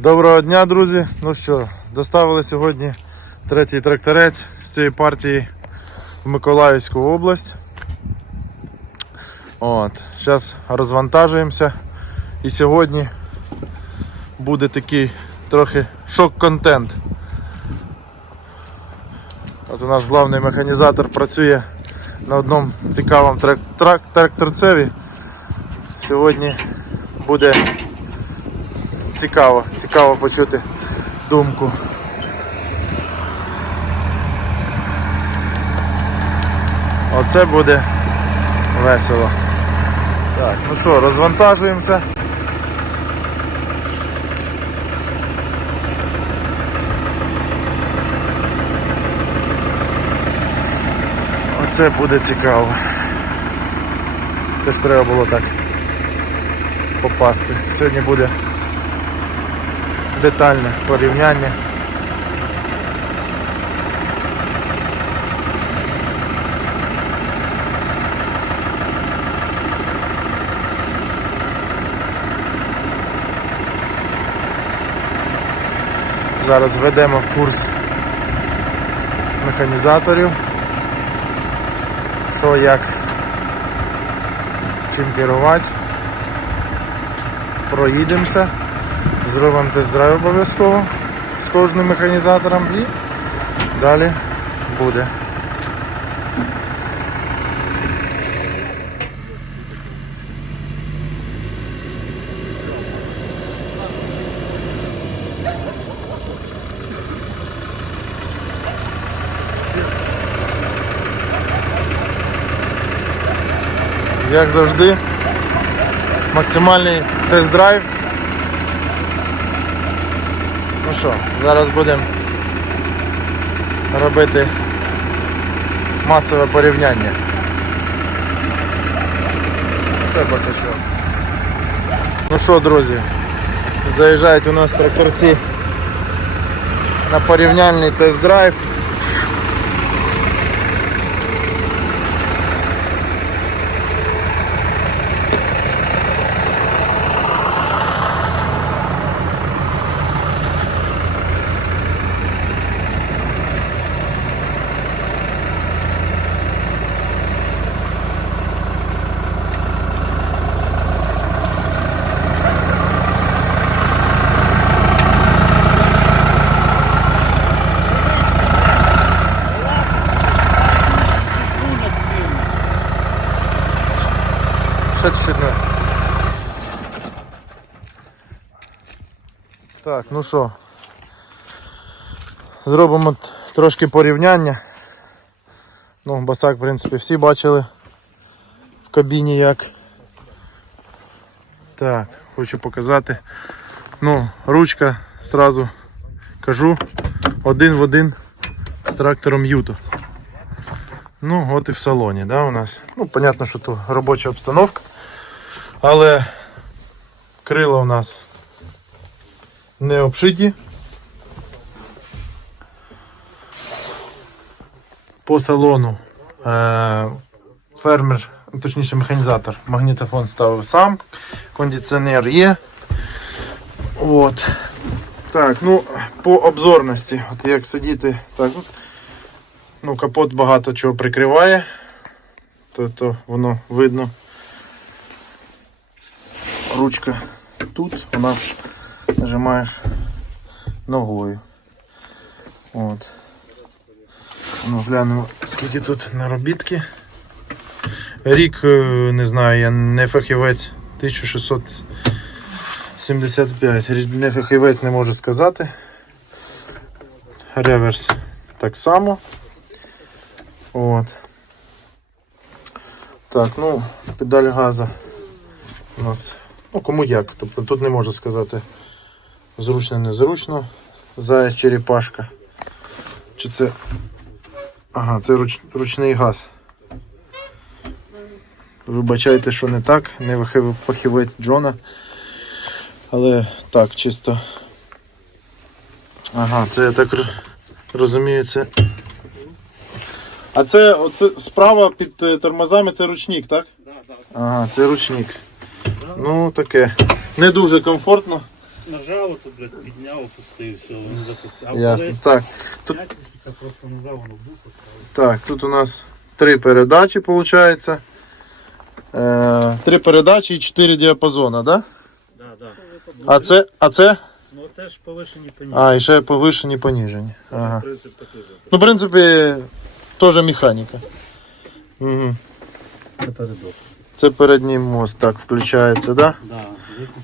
Доброго дня, друзі. Ну що, доставили сьогодні третій тракторець з цієї партії в Миколаївську область. От, зараз розвантажуємося. І сьогодні буде такий трохи шок-контент. Оце наш головний механізатор працює на одному цікавому трак- трак- тракторцеві. Сьогодні буде цікаво, цікаво почути думку. Оце буде весело. Так, ну що, розвантажуємося. Оце буде цікаво. Це ж треба було так попасти. Сьогодні буде детальне порівняння. Зараз введемо в курс механізаторів. Що як, чим керувати. Проїдемося. Зробимо тест-драйв обов'язково з кожним механізатором і далі буде. Як завжди, максимальний тест-драйв. Ну що, зараз будемо робити масове порівняння. Це басачок. Ну що, друзі, заїжджають у нас тракторці на порівняльний тест-драйв. Ще чуть-чуть не. Так, ну що. Зробимо трошки порівняння. Ну, басак, в принципі, всі бачили в кабіні як. Так, хочу показати. Ну, ручка, сразу кажу, один в один з трактором Юто. Ну, от і в салоні, да, у нас. Ну, понятно, що тут робоча обстановка. Але крила у нас не обшиті. По салону е- фермер, точніше механізатор, магнітофон ставив сам, кондиціонер є. От. Так, ну, по обзорності, от як сидіти, так, от, ну, капот багато чого прикриває, то, то воно видно ручка тут у нас нажимаєш ногою. От. Ну, глянемо, скільки тут наробітки. Рік, е, не знаю, я не фахівець 1675. Рік Не фахівець не можу сказати. Реверс так само. От. Так, ну, педаль газа у нас Ну, кому як. Тобто тут не можу сказати зручно, незручно. Заяць черепашка. Чи це. Ага, це руч... ручний газ. Вибачайте, що не так, не фахівець Джона. Але так, чисто. Ага, це я так розумію, це. А це оце справа під е, тормозами це ручник, так? Ага, це ручник. Ну таке. Не дуже комфортно. Нажав, то, блядь, підняв, опустив, все, він запустив. Ясно. Так, тут, м'ячика просто нажав, воно в так, тут у нас три передачі, виходить. Е, три передачі і чотири діапазона, да? Да, да. А це, а це? Ну це ж повишені поні. А, і ще повишені, поніжені. Ага. Принцип такий же. Ну, в принципі, теж механіка. Угу. Це передок. Це передній мост так включається, да? Да.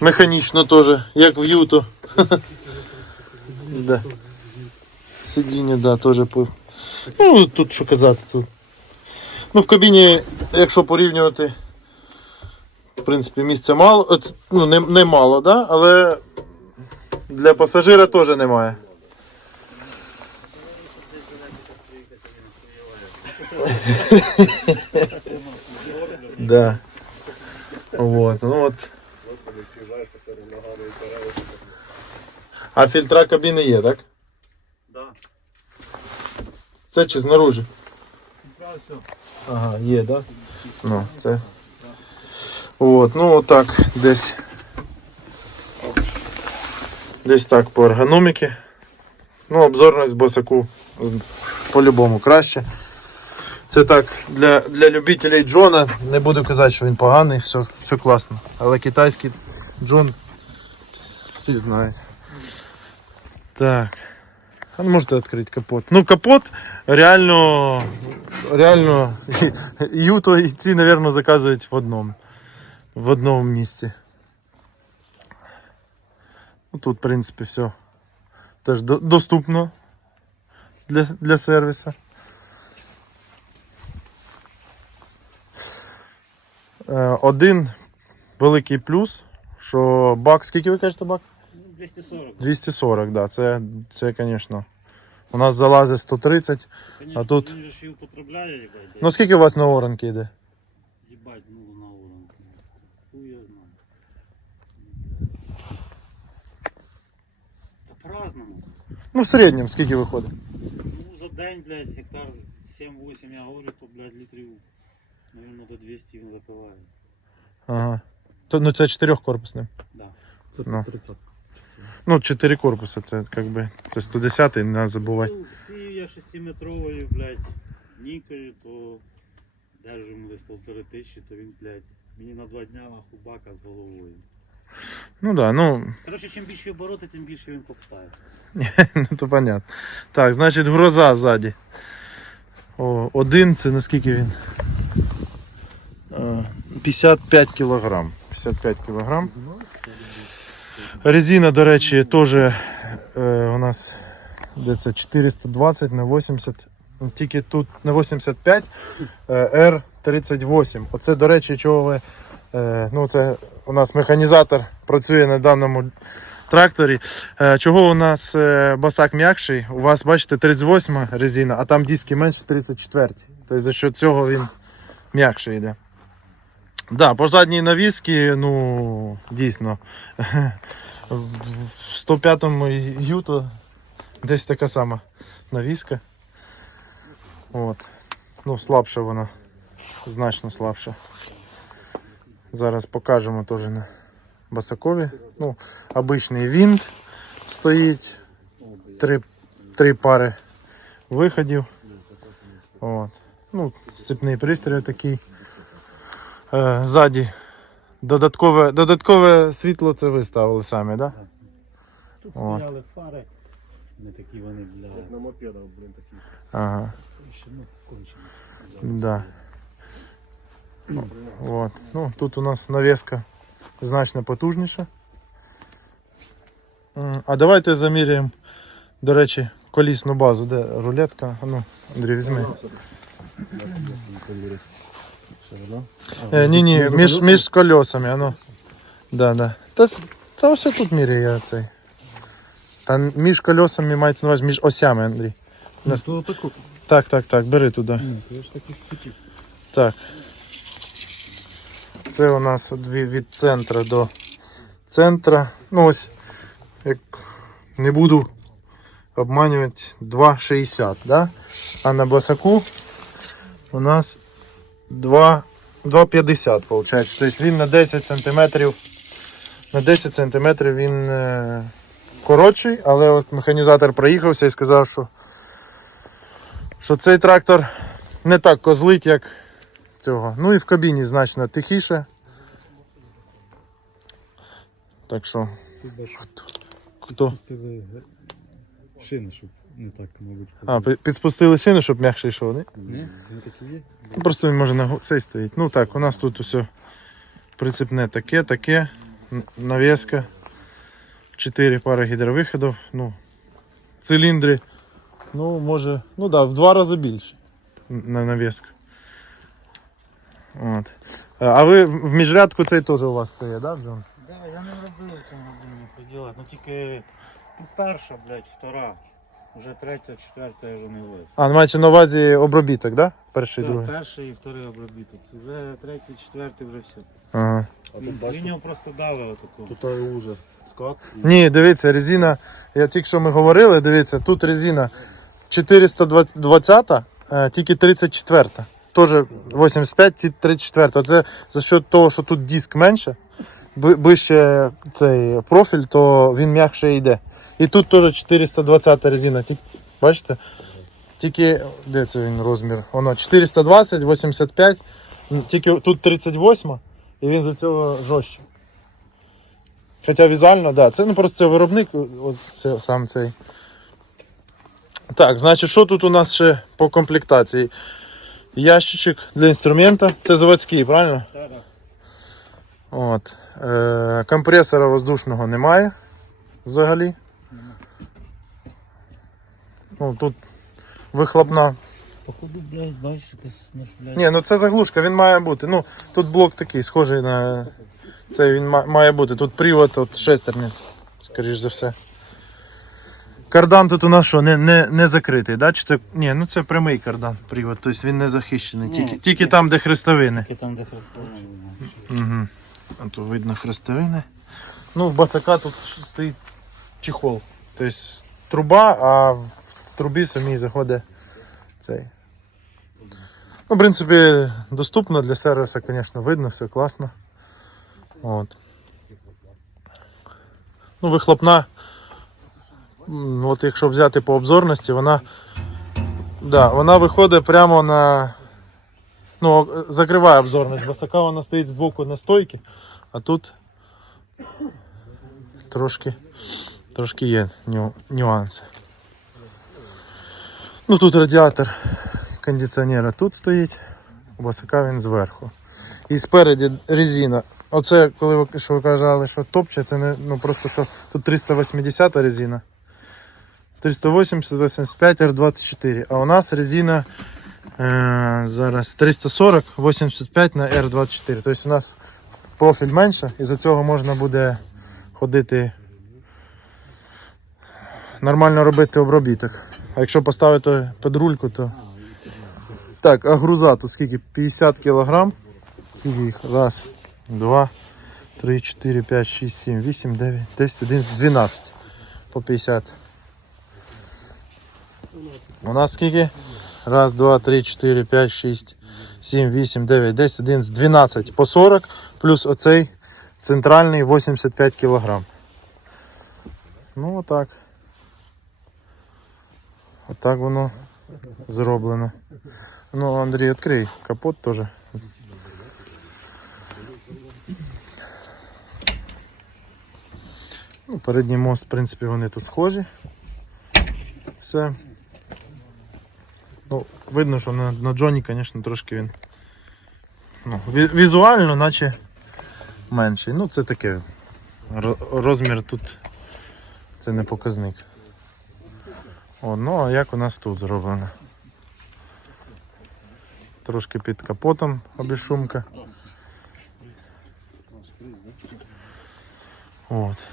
Механічно теж, як в Юто. да. Сидіння, да, теж по. Ну, тут що казати тут. Ну, в кабіні, якщо порівнювати, в принципі, місця мало, е, ну, не, не мало, да? але для пасажира теж немає. Да. Вот, ну вот. А фільтра кабіни є, так? Да. Це чи знаружи? Правда, все. Ага, є, так? Да? Ну, це. От, ну отак, десь. Десь так по ергономіки. Ну, обзорність босаку по-любому краще. Це так, для, для любителей Джона. Не буду казати, що він поганий, все, все класно. Але китайський Джон всі знають. Так. А ну, можете відкрити капот. Ну, капот реально. Реально. Юто і ці, мабуть, заказують в одному. В одному місці. Ну, тут, в принципі, все теж до- доступно для, для сервісу. Е, Один великий плюс, що бак, скільки ви кажете бак? Ну, 240. 240, да, це, це, звісно. У нас залазить 130. Конечно, А тут- Він же ж і употребляє, їбать. Ну скільки у вас на оранки йде? Їбать, ну на уровень. Хуй я знаю. Та по-разному. Ну, в середньому скільки виходить? Ну, за день, блядь, гектар 7-8, я говорю, то, блядь, літрів, наверное, до 200 він запиває. Ага. То, ну це чотирьохкорпусне. Да. Це Ну. 30. Ну, чотири корпуси, це як би. Це 110-й, не треба забувати. Ну, я 6-метровою, блядь, нікою, то держимо десь полтори тисячі, то він, блядь, мені на два дня хубака з головою. Ну да, ну, Коротше, чим більше обороти, тим більше він коптає. ну то понятно. Так, значить гроза ззаді. О, один це наскільки він? Е, 55 кілограм. 55 кілограм. Резина, до речі, теж е, у нас де це 420 на 80. Ну, Тільки тут на 85 е, R38. Оце, до речі, чого ви. е, Ну, це у нас механізатор працює на даному тракторі. Е, Чого у нас е, басак м'якший? У вас, бачите, 38 резина, а там диски менше 34. Тобто за що цього він м'якший йде. Да, по задній навіски, ну, дійсно. В 105-му Юто десь така сама навіска. От. Ну, слабша вона. Значно слабша. Зараз покажемо теж на басакові. Ну, обичний вінт стоїть. Три, три пари виходів. От. Ну, сцепний пристрій такий. Е, ззаді додаткове, додаткове світло це ви ставили самі, так? Тут От. стояли фари, не такі вони, блядь, На мопедах, блін, такі. Ага. ще, ну, кончені. Да. Вот. Ну, тут у нас навеска значно потужніша. А давайте заміряємо, до речі, колісну базу. Де рулетка? А Ну, Андрій, візьми. Е, ні, ні, між, між колесами, оно. Да, да. Та, та все тут міряє цей. Та між колесами мається на увазі між осями, Андрій. Нас- Ну. Так, так, так, бери туди. Так. Це у нас від, від центра до центра. Ну ось, як не буду обманювати, 2,60, да? А на босаку у нас 2, 2,50 виходить. Тобто він на 10 см на 10 см він е, коротший, але от механізатор проїхався і сказав, що, що цей трактор не так козлить, як цього. Ну і в кабіні значно тихіше. Так що, хто? шини, щоб не так, мабуть. А, пі- підспустили шину, щоб м'якше йшов, не? Ні, не такі є. Ну, Просто він може на гу- цей стоїть. Ну так, у нас тут усе прицепне таке, таке, н- навіска, чотири пари гідровиходів, ну, циліндри. Ну, може, ну да, в два рази більше н- на навіску. От. А а ви в в міжрядку цей теж у вас стоїть, да, Джон? Да, я не робив в цьому годині поділати. Ну тільки ну, перша, блядь, втора. Вже третя, четверта я вже не вез. А, ну, маєте на увазі обробіток, да? Перший, Так, другий. перший і вторий обробіток. Вже третій, четвертий вже все. Ага. А Він, тут просто давив отаку. тут уже скат. і Ні, дивіться, резина, я тільки що ми говорили, дивіться, тут резина 420, е, тільки 34. Теж 85, ці 34. Це за счет того, що тут диск менше, ви- вище цей профіль, то він м'якше йде. І тут теж 420 резина. Бачите? Тільки, де це він розмір? Воно 420, 85, тільки тут 38, і він за цього жорстче. Хоча візуально, да, це ну просто це виробник, от це, сам цей. Так, значить, що тут у нас ще по комплектації? Ящичок для інструмента. Це заводський, правильно? Так, так. От. Е, компресора воздушного немає взагалі. Ну, тут вихлопна. Походу, блядь, бачиш, якась наш, блядь. Ні, ну це заглушка, він має бути. Ну, тут блок такий, схожий на цей він має бути. Тут привод от шестерні, скоріш за все. Кардан тут у нас що, не, не, не закритий, да? Чи це. Ні, ну це прямий кардан, привод, тобто він не захищений. Ні, Тільки, це- тільки там, де хрестовини. Тільки там, де хрестовина. Угу. А тут видно хрестовини. Ну, в басака тут стоїть чехол. Тобто труба, а в трубі самій заходить цей. Ну, в принципі, доступно для сервіса, звісно, видно, все класно. От. Ну, вихлопна. От якщо взяти по обзорності, вона. Да, вона виходить прямо на. Ну, закриває обзорність. Басака вона стоїть збоку на стойці, а тут трошки, трошки є нюанси. Ну тут радіатор кондиціонера тут стоїть, у басака він зверху. І спереді резина. Оце, коли ви, що ви казали, що топче, це не ну просто що тут 380 резина. 380, 85, R24. А у нас резина Е, зараз 340, 85 на R24. Тобто у нас профіль менше, і за цього можна буде ходити нормально робити обробіток. А якщо поставити під рульку, то. Так, а груза тут скільки? 50 кг. Скільки їх? Раз, два, три, чотири, п'ять, шість, сім, вісім, дев'ять, десять, одинадцять, 12 по 50. У нас скільки? Раз, два, три, чотири, п'ять, шість, сім, вісім, дев'ять, десять, одинадцять, 12 по 40, плюс оцей центральний 85 кг. Ну отак. Отак воно зроблено. Ну, Андрій, відкрий капот теж. Ну, передній мост, в принципі, вони тут схожі. Все. Ну, видно, що на, на Джоні, звісно, трошки він. Ну, візуально, наче менший. Ну, це таке. Розмір тут це не показник. О, ну а як у нас тут зроблено? Трошки під капотом обішумка. От.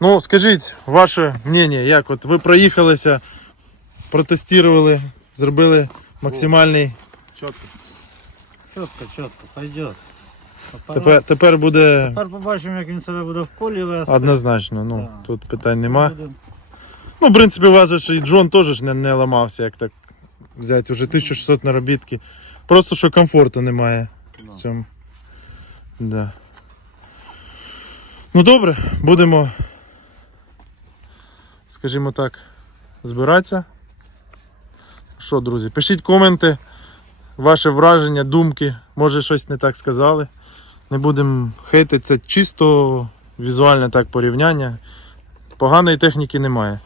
Ну, скажіть ваше мнення, як от ви проїхалися, протестували, зробили максимальний. Чітко. Чітко, чітко, пойдет. Тепер, тепер буде Тепер побачимо, як він себе буде в полі вести. однозначно. Ну, Так. тут питань нема. Ну, в принципі, же ж і Джон теж не, не ламався, як так взяти. Вже 1600 наробітки. Просто що комфорту немає в цьому. Да. Ну добре, будемо, скажімо так, збиратися. Що, друзі, пишіть коменти, ваше враження, думки, може щось не так сказали. Не будемо хейтити, це чисто візуальне так порівняння. Поганої техніки немає.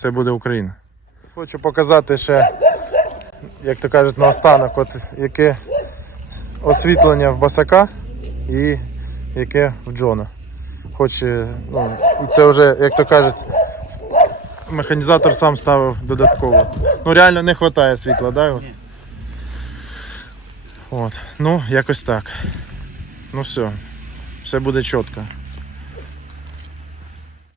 Все буде Україна. Хочу показати ще, як то кажуть, наостанок, от яке освітлення в басака і яке в Джона. Хоч, е, ну, це вже, як то кажуть, механізатор сам ставив додатково. Ну реально не вистачає світла, да? Ні. От. Ну, якось так. Ну все. Все буде чітко.